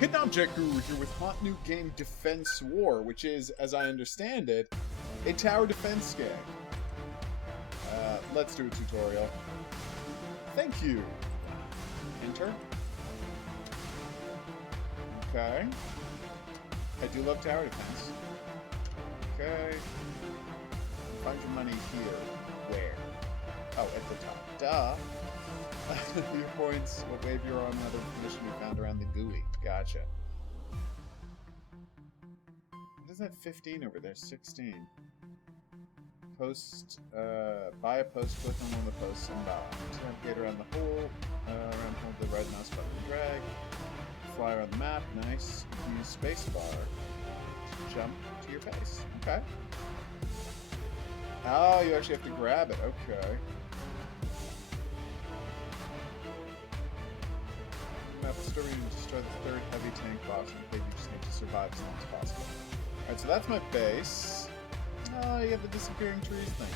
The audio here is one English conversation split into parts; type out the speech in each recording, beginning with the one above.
Hidden Object Guru here with hot new game Defense War, which is, as I understand it, a tower defense game. Let's do a tutorial. Thank you. Enter. Okay. I do love tower defense. Okay. Find your money here. Where? Oh, at the top. Duh. Your points, what wave you're on, another condition you found around the GUI. Gotcha. What is that 15 over there? 16. Post, buy a post, click on one of the posts and buy. Navigate around the hole, around hold the right mouse button and drag. Fly around the map, nice. Use spacebar to jump to your base. Okay. Oh, you actually have to grab it. Okay. Map story and destroy the third heavy tank boss and you just need to survive as long as possible. Alright, so that's my base. Oh, you got the disappearing trees thing.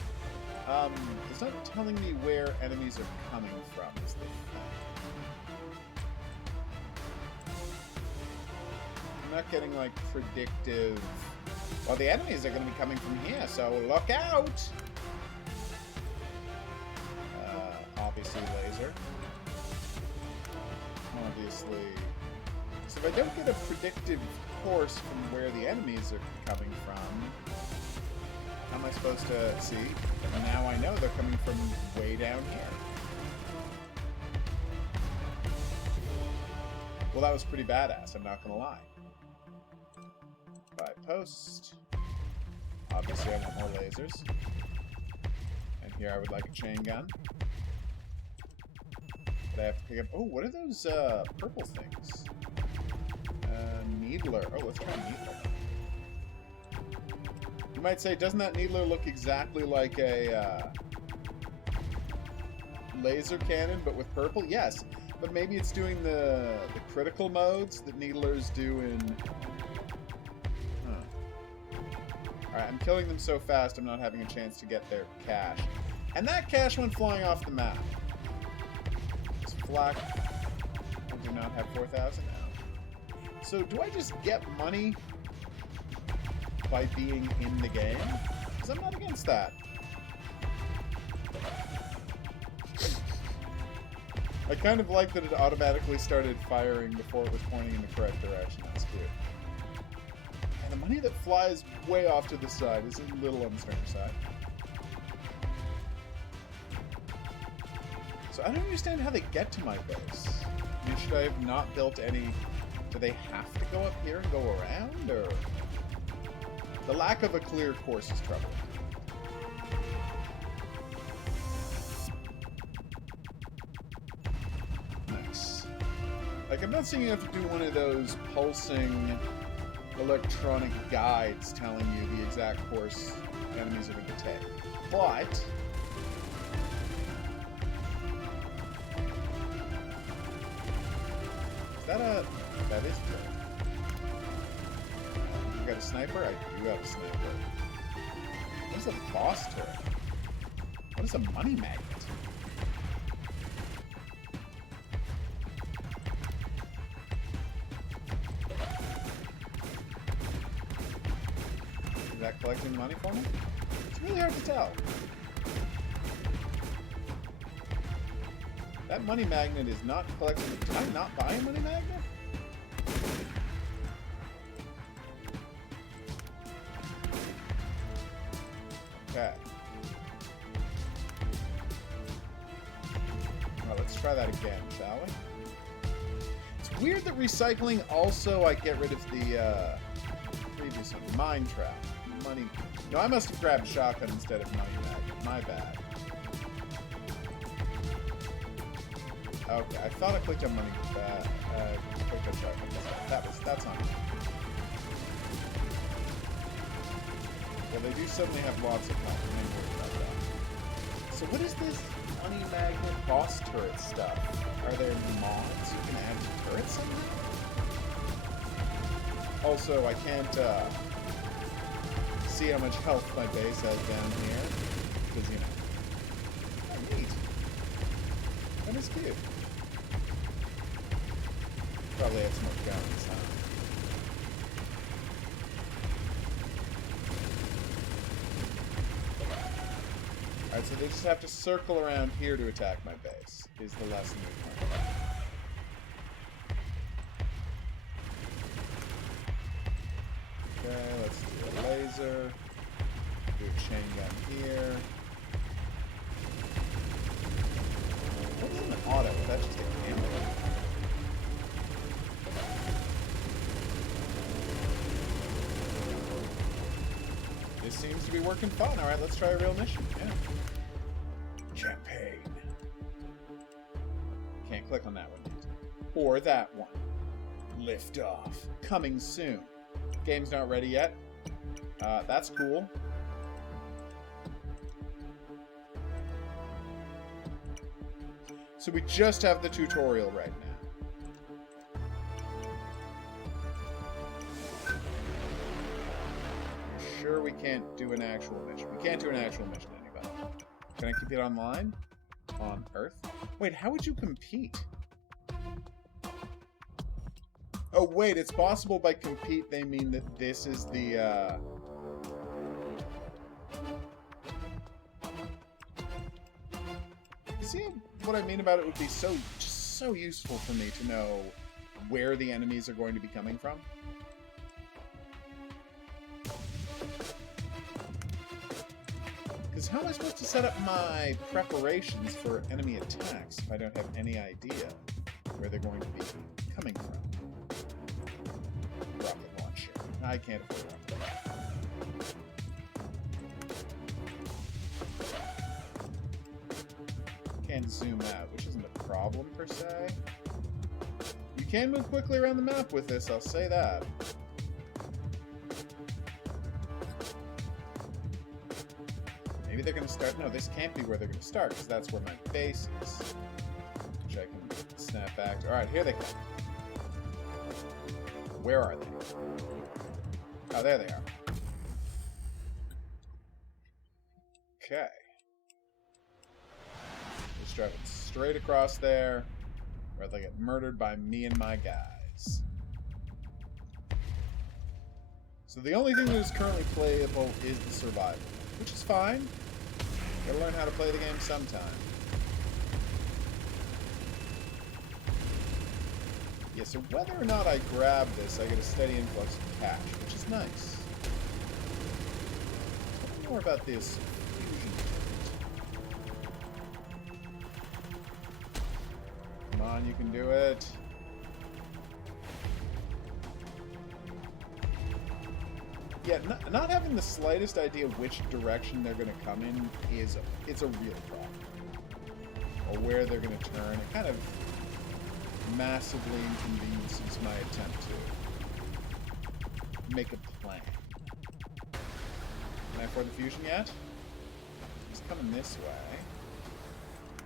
It's not telling me where enemies are coming from, is the thing. I'm not getting, like, predictive... Well, the enemies are going to be coming from here, so look out! Obviously laser. Obviously. So if I don't get a predictive course from where the enemies are coming from, how am I supposed to see? Now I know they're coming from way down here. Well, that was pretty badass, I'm not gonna lie. Buy post. Obviously I want more lasers. And here I would like a chain gun. I have to pick up. Oh, what are those purple things? Needler. Oh, let's try Needler. You might say, doesn't that Needler look exactly like a laser cannon, but with purple? Yes, but maybe it's doing the critical modes that Needlers do in. Alright, I'm killing them so fast I'm not having a chance to get their cash. And that cash went flying off the map. Black. I do not have 4,000 now. So do I just get money by being in the game? Because I'm not against that. I kind of like that it automatically started firing before it was pointing in the correct direction. That's cute. And the money that flies way off to the side is a little on the strange side. So I don't understand how they get to my base. I mean, should I have not built any... Do they have to go up here and go around, or... The lack of a clear course is troubling. Nice. Like, I'm not seeing you have to do one of those pulsing electronic guides telling you the exact course enemies are going to take. But... That is true. You got a sniper? I do have a sniper. What is a boss turret? What is a money magnet? Is that collecting money for me? It's really hard to tell. That money magnet is not collecting... Did I not buy a money magnet? Okay. Well, let's try that again, shall we? It's weird that recycling also, I get rid of the previous one. Mine trap. Money... No, I must have grabbed shotgun instead of money magnet. My bad. Okay, I thought I clicked on money. Clicked on shotgun. That's on me. Well, they do suddenly have lots of content. So what is this money magnet boss turret stuff? Are there mods you can add to turrets somehow? Also, I can't see how much health my base has down here, because, you know. Oh, neat. That is cute. Probably have some more guns, huh? Alright, so they just have to circle around here to attack my base, is the lesson we've learned. Okay, let's do a laser. Do a chain gun here. What's an auto? That's just a camera. This seems to be working fine. Alright, let's try a real mission. Yeah. Champagne. Can't click on that one yet. Or that one. Lift off. Coming soon. Game's not ready yet. That's cool. So we just have the tutorial right now. Sure we can't do an actual mission. We can't do an actual mission, anybody. Can I keep it online? On Earth? Wait, how would you compete? Oh, wait, it's possible by compete they mean that this is the, See what I mean about it would be just so useful for me to know where the enemies are going to be coming from. Because how am I supposed to set up my preparations for enemy attacks if I don't have any idea where they're going to be coming from? Rocket launcher. I can't afford one. Can't zoom out, which isn't a problem per se. You can move quickly around the map with this, I'll say that. Maybe they're going to start... No, this can't be where they're going to start, because that's where my base is. Which I can snap back to. Alright, here they come. Where are they? Oh, there they are. Okay. Just driving straight across there, where they get murdered by me and my guys. So the only thing that is currently playable is the survival, which is fine. Gotta learn how to play the game sometime. Yeah, so whether or not I grab this, I get a steady influx of cash, which is nice. Tell me more about this fusion. Come on, you can do it. Yeah, not having the slightest idea which direction they're going to come in it's a real problem. Or where they're going to turn. It kind of massively inconveniences my attempt to make a plan. Can I afford the fusion yet? It's coming this way.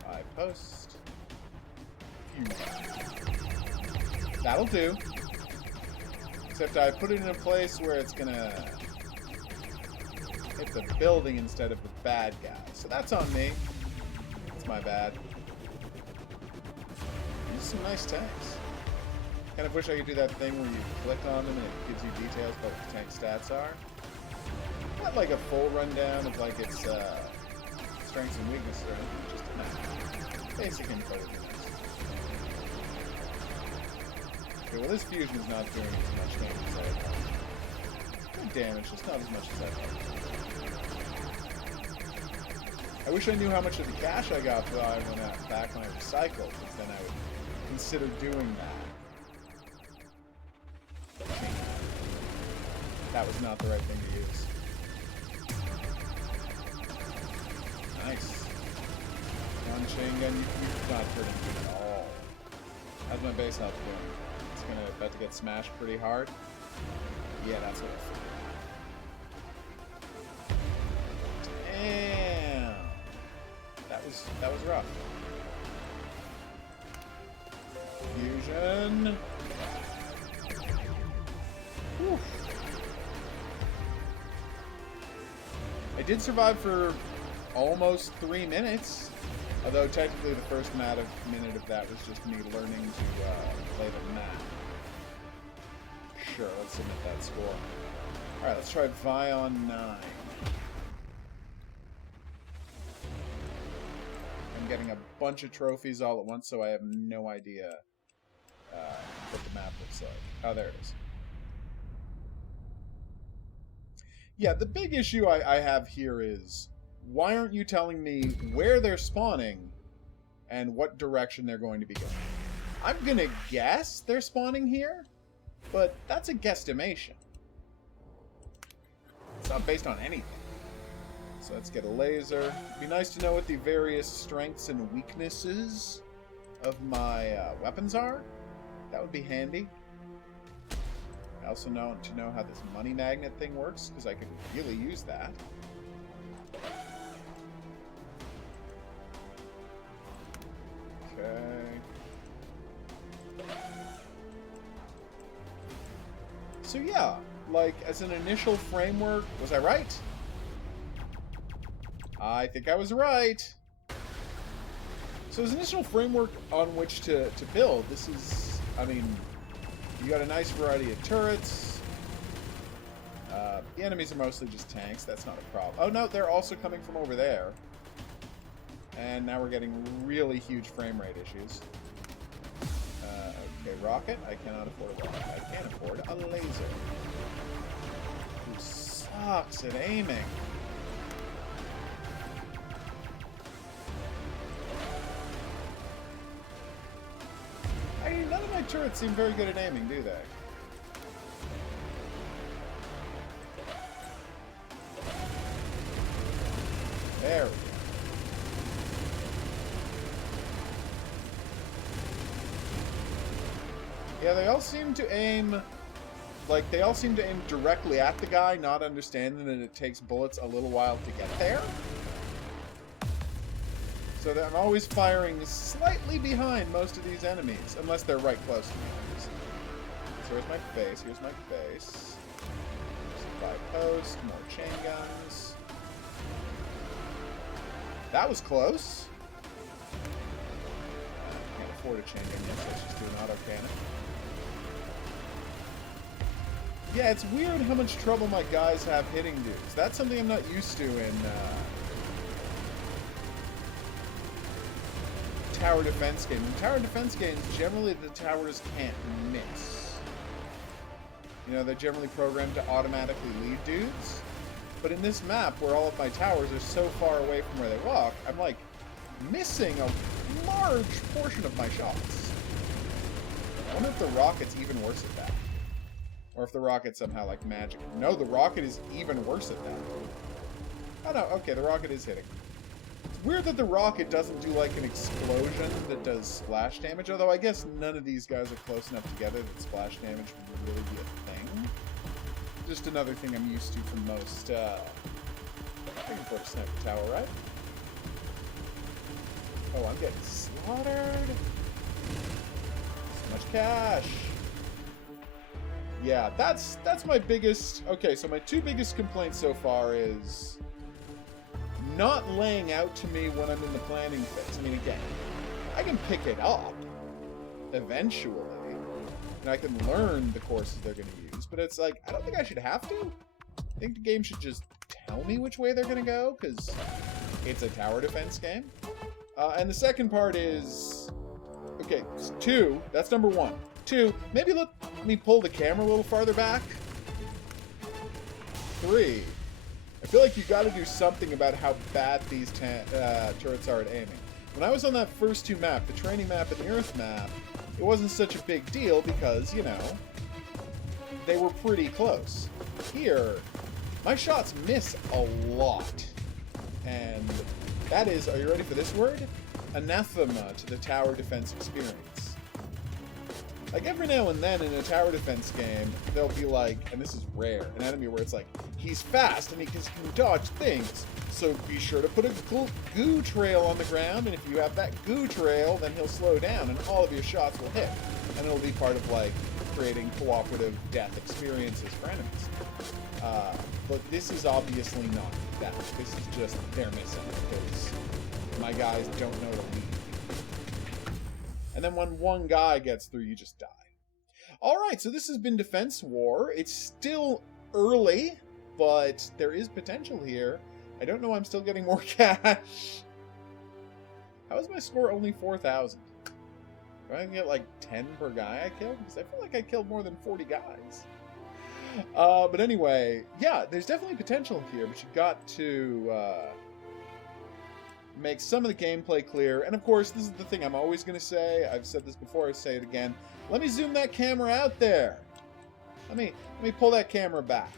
I post. Fusion. That'll do. Except I put it in a place where it's gonna hit the building instead of the bad guy. So that's on me. That's my bad. These are some nice tanks. Kind of wish I could do that thing where you click on them and it gives you details about what the tank stats are. Not like a full rundown of like its strengths and weaknesses or anything, just a basic info would be nice. Okay, well this fusion is not doing as much damage as I thought. Good damage, just not as much as I thought. I wish I knew how much of the cash I got while I went out back when I recycled, because then I would consider doing that. That was not the right thing to use. Nice. One chain gun, you're not hurting me at all. How's my base health doing? It's about to get smashed pretty hard. Yeah, that's what I figured. Damn. That was rough. Fusion. Whew. I did survive for almost 3 minutes, although technically the first minute of that was just me learning to play the map. Sure, let's submit that score. Alright, let's try Vion 9. I'm getting a bunch of trophies all at once, so I have no idea what the map looks like. Oh, there it is. Yeah, the big issue I have here is, why aren't you telling me where they're spawning and what direction they're going to be going? I'm gonna guess they're spawning here, but that's a guesstimation. It's not based on anything. So let's get a laser. It'd be nice to know what the various strengths and weaknesses of my weapons are. That would be handy. I also want to know how this money magnet thing works, because I could really use that. Okay. So yeah, like, as an initial framework, was I right? I think I was right. So as an initial framework on which to build, this is, I mean, you got a nice variety of turrets. The enemies are mostly just tanks. That's not a problem. Oh, no, they're also coming from over there. And now we're getting really huge frame rate issues. Okay, rocket. I cannot afford a rocket. I can afford a laser. Who sucks at aiming. I mean, none of my turrets seem very good at aiming, do they? There we go. Yeah, they all seem to aim... Like, they all seem to aim directly at the guy, not understanding that it takes bullets a little while to get there. So that I'm always firing slightly behind most of these enemies, unless they're right close to me. So here's my face, here's my face. Supply post, more chain guns. That was close. Can't afford a chain gun yet, so let's just do an auto cannon. Yeah, it's weird how much trouble my guys have hitting dudes. That's something I'm not used to in tower defense games. In tower defense games, generally the towers can't miss. You know, they're generally programmed to automatically lead dudes. But in this map, where all of my towers are so far away from where they walk, I'm like missing a large portion of my shots. I wonder if the rocket's even worse at that. Or if the rocket somehow, like, magic. No, the rocket is even worse at that. Oh, no, okay, the rocket is hitting. It's weird that the rocket doesn't do, like, an explosion that does splash damage, although I guess none of these guys are close enough together that splash damage would really be a thing. Just another thing I'm used to from most, I can afford a sniper tower, right? Oh, I'm getting slaughtered. So much cash. Yeah, that's my biggest... Okay, so my two biggest complaints so far is not laying out to me when I'm in the planning phase. I mean, again, I can pick it up eventually, and I can learn the courses they're going to use, but it's like, I don't think I should have to. I think the game should just tell me which way they're going to go, because it's a tower defense game. And the second part is... Okay, two, that's number one. Two, maybe let me pull the camera a little farther back. Three, I feel like you got to do something about how bad these turrets are at aiming. When I was on that first two map, the training map and the Earth map, it wasn't such a big deal because, you know, they were pretty close. Here, my shots miss a lot. And that is, are you ready for this word? Anathema to the tower defense experience. Like, every now and then in a tower defense game, there'll be like, and this is rare, an enemy where it's like, he's fast and he can dodge things, so be sure to put a goo trail on the ground, and if you have that goo trail, then he'll slow down and all of your shots will hit. And it'll be part of, like, creating cooperative death experiences for enemies. But this is obviously not that. This is just, they're missing, because my guys don't know to lead. And then when one guy gets through, you just die. Alright, so this has been Defense War. It's still early, but there is potential here. I don't know I'm still getting more cash. How is my score only 4,000? Do I get like 10 per guy I killed? Because I feel like I killed more than 40 guys. But anyway, yeah, there's definitely potential here, but you got to make some of the gameplay clear. And of course, this is the thing I'm always going to say. I've said this before, I say it again. Let me zoom that camera out there. Let me pull that camera back.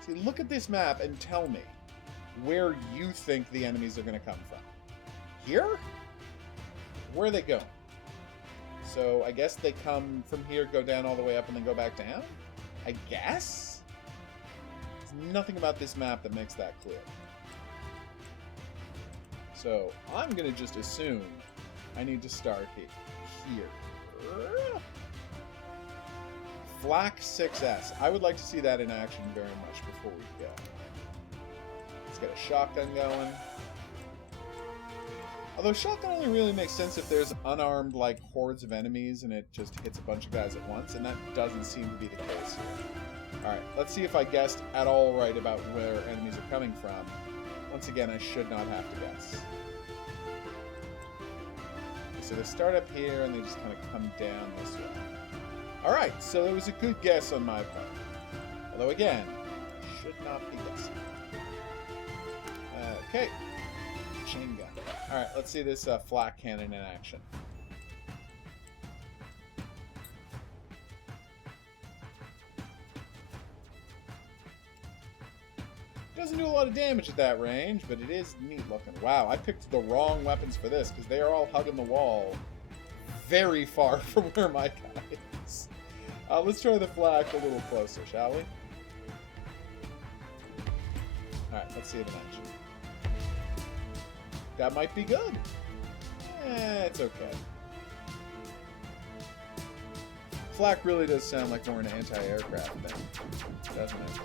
See, look at this map and tell me where you think the enemies are going to come from. Here? Where are they going? So I guess they come from here, go down all the way up, and then go back down? I guess? There's nothing about this map that makes that clear. So I'm going to just assume I need to start here. Flak 6S. I would like to see that in action very much before we go. Let's get a shotgun going. Although shotgun only really makes sense if there's unarmed, like, hordes of enemies and it just hits a bunch of guys at once, and that doesn't seem to be the case here. Alright, let's see if I guessed at all right about where enemies are coming from. Once again, I should not have to guess. So they start up here and they just kind of come down this way. Alright, so it was a good guess on my part. Although again, should not be guessing. Okay. Chain gun. Alright, let's see this flak cannon in action. Doesn't do a lot of damage at that range, but it is neat looking. Wow, I picked the wrong weapons for this, because they are all hugging the wall very far from where my guy is. Let's try the flak a little closer, shall we? Alright, let's see it in action. That might be good. It's okay. Flak really does sound like more an anti-aircraft thing, doesn't it?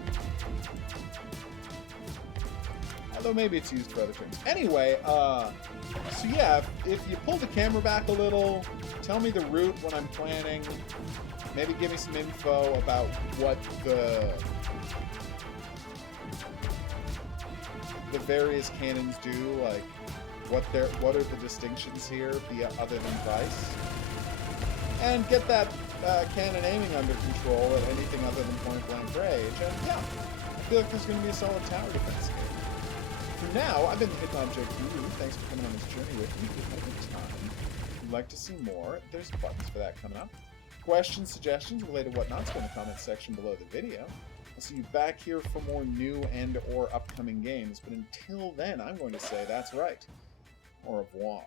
Although maybe it's used for other things. Anyway, so yeah, if you pull the camera back a little, tell me the route when I'm planning. Maybe give me some info about what the various cannons do, like what are the distinctions here, other than price, and get that cannon aiming under control at anything other than point-blank range. And yeah, I feel like there's going to be a solid tower defense game. For now, I've been HiddenObjectGuru. Thanks for coming on this journey with me. We've had a good time. If you'd like to see more, there's buttons for that coming up. Questions, suggestions, related whatnots, go in the comments section below the video. I'll see you back here for more new and/or upcoming games. But until then, I'm going to say that's right. Au revoir.